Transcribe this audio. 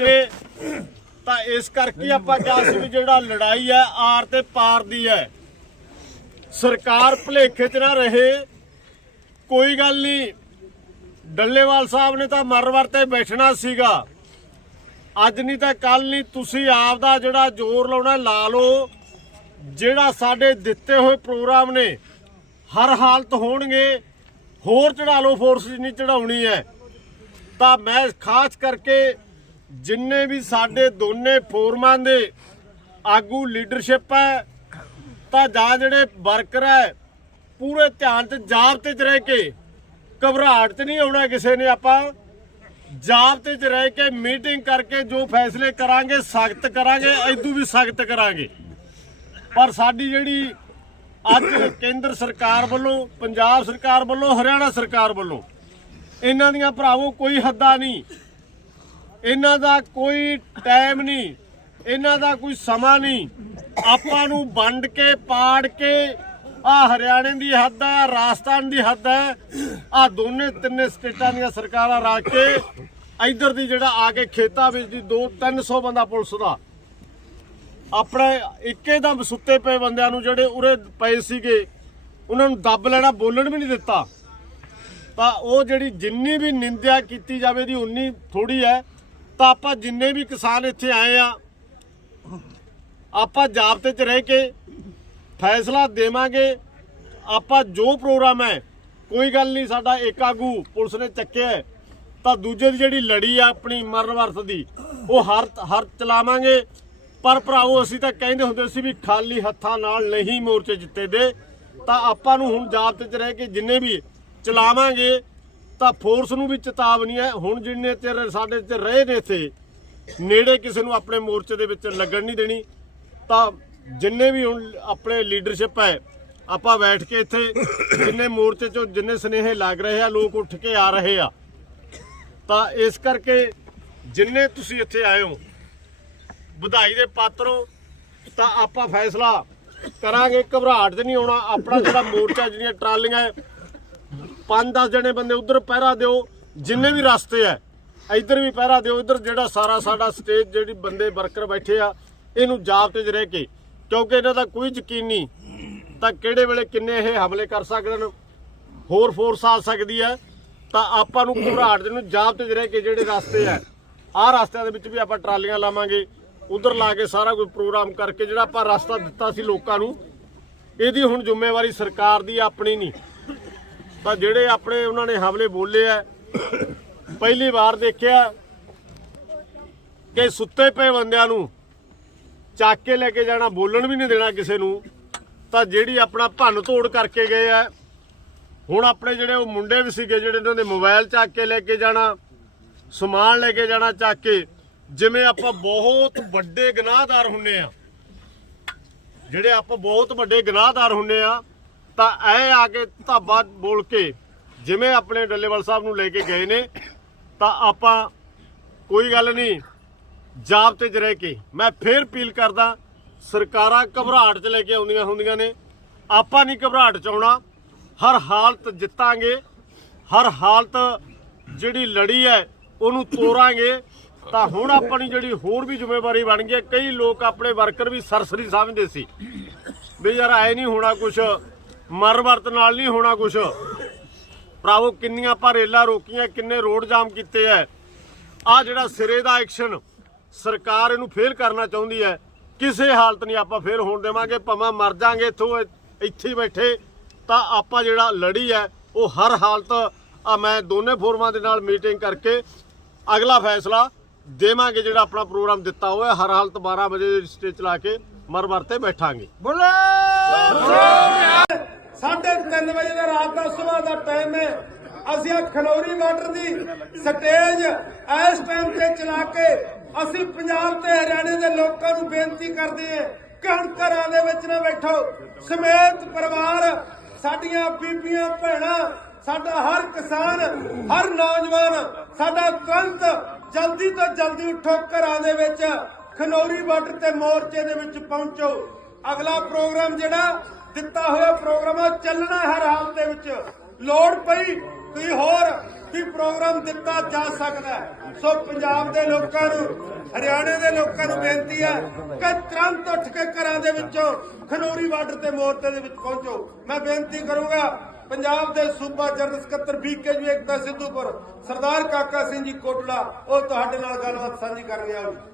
ਨੇ, ਤਾਂ ਇਸ ਕਰਕੇ ਆਪਾਂ ਕਿਹਾ ਸੀ ਵੀ ਜਿਹੜਾ ਲੜਾਈ ਹੈ, ਆਰ ਤੇ ਪਾਰ ਦੀ ਹੈ। ਸਰਕਾਰ ਭੁਲੇਖੇ 'ਚ ਨਾ ਰਹੇ। ਕੋਈ ਗੱਲ ਨਹੀਂ। ਡੱਲੇਵਾਲ ਸਾਹਿਬ ਨੇ ਤਾਂ ਮਰਵਰ ਤੇ ਬੈਠਣਾ ਸੀਗਾ। ਅੱਜ ਨਹੀਂ ਤਾਂ ਕੱਲ ਨਹੀਂ, ਤੁਸੀਂ ਆਪ ਦਾ ਜਿਹੜਾ ਜ਼ੋਰ ਲਾਉਣਾ, ਲਾ ਲਓ। ਜਿਹੜਾ ਸਾਡੇ ਦਿੱਤੇ ਹੋਏ ਪ੍ਰੋਗਰਾਮ ਨੇ, ਹਰ ਹਾਲਤ ਹੋਣਗੇ। ਹੋਰ ਚੜਾ ਲਓ ਫੋਰਸ ਨਹੀਂ ਚੜਾਉਣੀ ਹੈ। ਤਾਂ ਮੈਂ ਖਾਸ ਕਰਕੇ ਜਿੰਨੇ ਵੀ ਸਾਡੇ ਦੋਨੇ ਫੋਰਮਾਂ ਦੇ ਆਗੂ ਲੀਡਰਸ਼ਿਪ ਹੈ, ਤਾਂ ਜਾਂ ਜਿਹੜੇ ਵਰਕਰ ਹੈ, ਪੂਰੇ ਧਿਆਨ ਤੇ ਜਾਬਤੇ 'ਚ ਰਹਿ ਕੇ ਘਬਰਾਹਟ 'ਚ ਨਹੀਂ ਆਉਣਾ ਕਿਸੇ ਨੇ ਆਪਾਂ। ਜਾਬਤੇ 'ਚ ਰਹਿ ਕੇ ਮੀਟਿੰਗ ਕਰਕੇ ਜੋ ਫੈਸਲੇ ਕਰਾਂਗੇ, ਸਖਤ ਕਰਾਂਗੇ ਐਦੂ ਵੀ ਸਖਤ ਕਰਾਂਗੇ। ਪਰ ਸਾਡੀ ਜਿਹੜੀ ਅੱਜ ਕੇਂਦਰ ਸਰਕਾਰ ਵੱਲੋਂ, ਪੰਜਾਬ ਸਰਕਾਰ ਵੱਲੋਂ, ਹਰਿਆਣਾ ਸਰਕਾਰ ਵੱਲੋਂ, ਇਹਨਾਂ ਦੀਆਂ ਭਰਾਵੋ ਕੋਈ ਹੱਦਾਂ ਨਹੀਂ। ਇਹਨਾਂ ਦਾ ਕੋਈ ਟਾਈਮ ਨਹੀਂ, ਇਹਨਾਂ ਦਾ ਕੋਈ ਸਮਾਂ ਨਹੀਂ। ਆਪਾਂ ਨੂੰ ਵੰਡ ਕੇ, ਪਾੜ ਕੇ, ਆ ਹਰਿਆਣੇ ਦੀ ਹੱਦ ਹੈ ਰਾਜਸਥਾਨ ਦੀ ਹੱਦ ਹੈ, ਆ ਦੋਨੇ ਤਿੰਨੇ ਸਟੇਟਾਂ ਦੀਆਂ ਸਰਕਾਰਾਂ ਰਲ ਕੇ ਇੱਧਰ ਦੀ ਜਿਹੜਾ ਆ ਕੇ ਖੇਤਾਂ ਵਿੱਚ ਦੀ 2 300 ਬੰਦਾ ਪੁਲਿਸ ਦਾ। ਆਪਣੇ ਇੱਕੇ ਦਮ ਸੁੱਤੇ ਪਏ ਬੰਦਿਆਂ ਨੂੰ ਜਿਹੜੇ ਉਰੇ ਪਏ ਸੀਗੇ, ਉਹਨਾਂ ਨੂੰ ਦੱਬ ਲੈਣਾ, ਬੋਲਣ ਵੀ ਨਹੀਂ ਦਿੱਤਾ। ਤਾਂ ਉਹ ਜਿਹੜੀ ਜਿੰਨੀ ਵੀ ਨਿੰਦਿਆ ਕੀਤੀ ਜਾਵੇ ਦੀ ਉਨੀ ਥੋੜੀ ਹੈ। ਤਾਂ ਆਪਾਂ ਜਿੰਨੇ ਵੀ ਕਿਸਾਨ ਇੱਥੇ ਆਏ ਆ, ਆਪਾਂ ਜਾਬਤੇ 'ਚ ਰਹਿ ਕੇ ਫੈਸਲਾ ਦੇਵਾਂਗੇ। ਆਪਾਂ ਜੋ ਪ੍ਰੋਗਰਾਮ ਹੈ, ਕੋਈ ਗੱਲ ਨਹੀਂ, ਸਾਡਾ ਇੱਕ ਆਗੂ ਪੁਲਿਸ ਨੇ ਚੱਕਿਆ ਤਾਂ ਦੂਜੇ ਦੀ ਜਿਹੜੀ ਲੜੀ ਆ ਆਪਣੀ ਮਰਨ ਵਰਤ ਦੀ, ਉਹ ਹਰ ਹਰ ਚਲਾਵਾਂਗੇ। ਪਰ ਭਰਾਓ ਅਸੀਂ ਤਾਂ ਕਹਿੰਦੇ ਹੁੰਦੇ ਸੀ ਵੀ ਖਾਲੀ ਹੱਥਾਂ ਨਾਲ ਨਹੀਂ ਮੋਰਚੇ ਜਿੱਤੇ ਦੇ। ਤਾਂ ਆਪਾਂ ਨੂੰ ਹੁਣ ਜਾਬਤੇ 'ਚ ਰਹਿ ਕੇ ਜਿੰਨੇ ਵੀ ਚਲਾਵਾਂਗੇ ਤਾਂ ਫੋਰਸ ਨੂੰ ਵੀ ਚੇਤਾਵਨੀ ਹੈ। ਹੁਣ ਜਿੰਨੇ ਚਿਰ ਸਾਡੇ ਤੇ ਰਹੇ ਨੇ ਇੱਥੇ, ਨੇੜੇ ਕਿਸੇ ਨੂੰ ਆਪਣੇ ਮੋਰਚੇ ਦੇ ਵਿੱਚ ਲੱਗਣ ਨਹੀਂ ਦੇਣੀ, ਤਾਂ ਜਿੰਨੇ ਵੀ ਹੁਣ ਆਪਣੇ ਲੀਡਰਸ਼ਿਪ ਹੈ, ਆਪਾਂ ਬੈਠ ਕੇ ਇੱਥੇ ਜਿੰਨੇ ਮੋਰਚੇ ਚੋਂ ਜਿੰਨੇ ਸਨੇਹੇ ਲੱਗ ਰਹੇ ਆ, ਲੋਕ ਉੱਠ ਕੇ ਆ ਰਹੇ ਆ। ਤਾਂ ਇਸ ਕਰਕੇ ਜਿੰਨੇ ਤੁਸੀਂ ਇੱਥੇ ਆਏ ਹੋ, ਵਧਾਈ ਦੇ ਪਾਤਰੋ, ਤਾਂ ਆਪਾਂ ਫੈਸਲਾ ਕਰਾਂਗੇ। ਘਬਰਾਹਟ 'ਚ ਨਹੀਂ ਆਉਣਾ। ਆਪਣਾ ਜਿਹੜਾ ਮੋਰਚਾ, ਜਿਹੜੀਆਂ ਟਰਾਲੀਆਂ ਹੈ, ਪੰਜ 10 ਜਣੇ ਬੰਦੇ ਉਧਰ ਪਹਿਰਾ ਦਿਓ ਜਿੰਨੇ ਵੀ ਰਸਤੇ ਹੈ ਇੱਧਰ ਵੀ ਪਹਿਰਾ ਦਿਓ ਇੱਧਰ ਜਿਹੜਾ ਸਾਰਾ ਸਾਡਾ ਸਟੇਜ ਜਿਹੜੀ ਬੰਦੇ ਵਰਕਰ ਬੈਠੇ ਆ ਇਹਨੂੰ ਜਾਬਤੇ 'ਚ ਰਹਿ ਕੇ। ਕਿਉਂਕਿ ਇਹਨਾਂ ਦਾ ਕੋਈ ਯਕੀਨ ਨਹੀਂ ਤਾਂ ਕਿਹੜੇ ਵੇਲੇ ਕਿੰਨੇ ਇਹ ਹਮਲੇ ਕਰ ਸਕਦੇ ਨੇ ਹੋਰ ਫੋਰਸ ਆ ਸਕਦੀ ਹੈ ਤਾਂ ਆਪਾਂ ਨੂੰ ਘਬਰਾਹਟ ਦੇ ਨੂੰ ਜਾਬਤੇ 'ਚ ਰਹਿ ਕੇ ਜਿਹੜੇ ਰਸਤੇ ਆ ਆਹ ਰਸਤਿਆਂ ਦੇ ਵਿੱਚ ਵੀ ਆਪਾਂ ਟਰਾਲੀਆਂ ਲਾਵਾਂਗੇ। ਉਧਰ ਲਾ ਕੇ ਸਾਰਾ ਕੋਈ ਪ੍ਰੋਗਰਾਮ ਕਰਕੇ ਜਿਹੜਾ ਆਪਾਂ ਰਸਤਾ ਦਿੱਤਾ ਸੀ ਲੋਕਾਂ ਨੂੰ ਇਹਦੀ ਹੁਣ ਜ਼ਿੰਮੇਵਾਰੀ ਸਰਕਾਰ ਦੀ ਆਪਣੀ ਨਹੀਂ। ਤਾਂ ਜਿਹੜੇ ਆਪਣੇ ਉਹਨਾਂ ਨੇ ਹਮਲੇ ਬੋਲੇ ਆ, ਪਹਿਲੀ ਵਾਰ ਦੇਖਿਆ ਕਿ ਸੁੱਤੇ ਪਏ ਬੰਦਿਆਂ ਨੂੰ ਚੱਕ ਕੇ ਲੈ ਕੇ ਜਾਣਾ, ਬੋਲਣ ਵੀ ਨਹੀਂ ਦੇਣਾ ਕਿਸੇ ਨੂੰ, ਤਾਂ ਜਿਹੜੀ ਆਪਣਾ ਭੰਨ ਤੋੜ ਕਰਕੇ ਗਏ ਆ, ਹੁਣ ਆਪਣੇ ਜਿਹੜੇ ਉਹ ਮੁੰਡੇ ਵੀ ਸੀਗੇ, ਜਿਹੜੇ ਇਹਨਾਂ ਦੇ ਮੋਬਾਈਲ ਚੱਕ ਕੇ ਲੈ ਕੇ ਜਾਣਾ, ਸਮਾਨ ਲੈ ਕੇ ਜਾਣਾ ਚੱਕ ਕੇ, ਜਿਵੇਂ ਆਪਾਂ ਬਹੁਤ ਵੱਡੇ ਗੁਨਾਹਦਾਰ ਹੁੰਨੇ ਆ, ਜਿਹੜੇ ਆਪਾਂ ਬਹੁਤ ਵੱਡੇ ਗੁਨਾਹਦਾਰ ਹੁੰਨੇ ਆ ਤਾਂ ਐ ਆ ਕੇ ਧਾਬਾ ਬੋਲ ਕੇ ਜਿਵੇਂ ਆਪਣੇ ਡੱਲੇਵਾਲ ਸਾਹਿਬ ਨੂੰ ਲੈ ਕੇ ਗਏ ਨੇ, ਤਾਂ ਆਪਾਂ ਕੋਈ ਗੱਲ ਨਹੀਂ ਜਾਬਤੇ 'ਤੇ ਰਹਿ ਕੇ। ਮੈਂ ਫੇਰ ਅਪੀਲ ਕਰਦਾ, ਸਰਕਾਰਾਂ ਘਬਰਾਹਟ 'ਚ ਲੈ ਕੇ ਆਉਂਦੀਆਂ ਹੁੰਦੀਆਂ ਨੇ। ਆਪਾਂ ਨਹੀਂ ਘਬਰਾਹਟ 'ਚ ਆਉਣਾ। ਹਰ ਹਾਲਤ ਜਿੱਤਾਂਗੇ। ਹਰ ਹਾਲਤ ਜਿਹੜੀ ਲੜੀ ਹੈ, ਉਹਨੂੰ ਤੋਰਾਂਗੇ। ਤਾਂ ਹੁਣ ਆਪਣੀ ਜਿਹੜੀ ਹੋਰ ਵੀ ਜ਼ਿੰਮੇਵਾਰੀ ਬਣ ਗਈ ਹੈ। ਕਈ ਲੋਕ ਆਪਣੇ ਵਰਕਰ ਵੀ ਸਰਸਰੀ ਸਮਝਦੇ ਸੀ। ਵੀ ਯਾਰ ਐ ਨਹੀਂ ਹੋਣਾ ਕੁਛ। ਮਰ ਵਰਤ ਨਾਲ ਨਹੀਂ ਹੋਣਾ ਕੁਛ। ਭਰਾਵੋ, ਕਿੰਨੀਆਂ ਆਪਾਂ ਰੇਲਾਂ ਰੋਕੀਆਂ, ਕਿੰਨੇ ਰੋਡ ਜਾਮ ਕੀਤੇ ਐ। ਆ ਜਿਹੜਾ ਸਿਰੇ ਦਾ ਐਕਸ਼ਨ ਸਰਕਾਰ ਇਹਨੂੰ ਫੇਲ ਕਰਨਾ ਚਾਹੁੰਦੀ ਹੈ ਕਿਸੇ ਹਾਲਤ ਨਹੀਂ ਆਪਾਂ ਫੇਲ ਹੋਣ ਦੇਵਾਂਗੇ, ਭਾਵੇਂ ਮਰ ਜਾਾਂਗੇ ਇੱਥੋਂ ਇੱਥੇ ਬੈਠੇ, ਤਾਂ ਆਪਾਂ ਜਿਹੜਾ ਲੜੀ ਹੈ ਉਹ ਹਰ ਹਾਲਤ, ਆ ਮੈਂ ਦੋਨੇ ਫੋਰਮਾਂ ਦੇ ਨਾਲ ਮੀਟਿੰਗ ਕਰਕੇ ਅਗਲਾ ਫੈਸਲਾ ਦੇਵਾਂਗੇ ਜਿਹੜਾ ਆਪਣਾ ਪ੍ਰੋਗਰਾਮ ਦਿੱਤਾ ਹੋਇਆ, ਹਰ ਹਾਲਤ 12 ਵਜੇ ਸਟੇਜ ਚਲਾ ਕੇ ਮਰ ਮਰ ਤੇ ਬੈਠਾਂਗੇ। ਸਾਢੇ 3 ਵਜੇ ਦਾ ਰਾਤ ਦਾ ਸਵੇਰ ਦਾ ਟਾਈਮ ਹੈ। ਅਸੀਂ ਆ ਖਨੌਰੀ ਬਾਰਡਰ ਦੀ ਸਟੇਜ ਇਸ ਟਾਈਮ ਤੇ ਚਲਾ ਕੇ ਅਸੀਂ ਪੰਜਾਬ ਤੇ ਹਰਿਆਣੇ ਦੇ ਲੋਕਾਂ ਨੂੰ ਬੇਨਤੀ ਕਰਦੇ ਹਾਂ ਕਿ ਘਰਾਂ ਦੇ ਵਿੱਚ ਨਾ ਬੈਠੋ। ਸਮੇਤ ਪਰਿਵਾਰ, ਸਾਡੀਆਂ ਬੀਬੀਆਂ, ਭੈਣਾਂ, ਸਾਡਾ ਹਰ ਕਿਸਾਨ, ਹਰ ਨੌਜਵਾਨ, ਸਾਡਾ ਤੁਰੰਤ ਜਲਦੀ ਤੋਂ ਜਲਦੀ ਉੱਠੋ ਘਰਾਂ ਦੇ ਵਿੱਚ। ਖਨੌਰੀ ਬਾਰਡਰ ਤੇ ਮੋਰਚੇ ਦੇ ਵਿੱਚ ਪਹੁੰਚੋ। ਅਗਲਾ ਪ੍ਰੋਗਰਾਮ ਜਿਹੜਾ ਦਿੱਤਾ ਹੋਇਆ ਪ੍ਰੋਗਰਾਮ ਆ, ਚੱਲਣਾ ਹਰ ਹਾਲ ਦੇ ਵਿੱਚ। ਲੋੜ ਪਈ ਕੋਈ ਹੋਰ ਵੀ ਪ੍ਰੋਗਰਾਮ ਦਿੱਤਾ ਜਾ ਸਕਦਾ ਸੋ ਪੰਜਾਬ ਦੇ ਲੋਕਾਂ ਨੂੰ, ਹਰਿਆਣੇ ਦੇ ਲੋਕਾਂ ਨੂੰ ਬੇਨਤੀ ਹੈ ਕਿ ਤੁਰੰਤ ਉੱਠ ਕੇ ਘਰਾਂ ਦੇ ਵਿੱਚੋਂ ਖਨੋਰੀ ਬਾਰਡਰ ਤੇ ਮੋਰਚੇ ਦੇ ਵਿੱਚ ਪਹੁੰਚੋ। ਮੈਂ ਬੇਨਤੀ ਕਰੂੰਗਾ, ਪੰਜਾਬ ਦੇ ਸੂਬਾ ਜਨਰਲ ਸਕੱਤਰ ਬੀਕੇਯੂ ਏਕਤਾ ਸਿੱਧੂਪੁਰ, ਸਰਦਾਰ ਕਾਕਾ ਸਿੰਘ ਜੀ ਕੋਟਲਾ, ਉਹ ਤੁਹਾਡੇ ਨਾਲ ਗੱਲਬਾਤ ਸਾਂਝੀ ਕਰਨ ਆਉਣਗੇ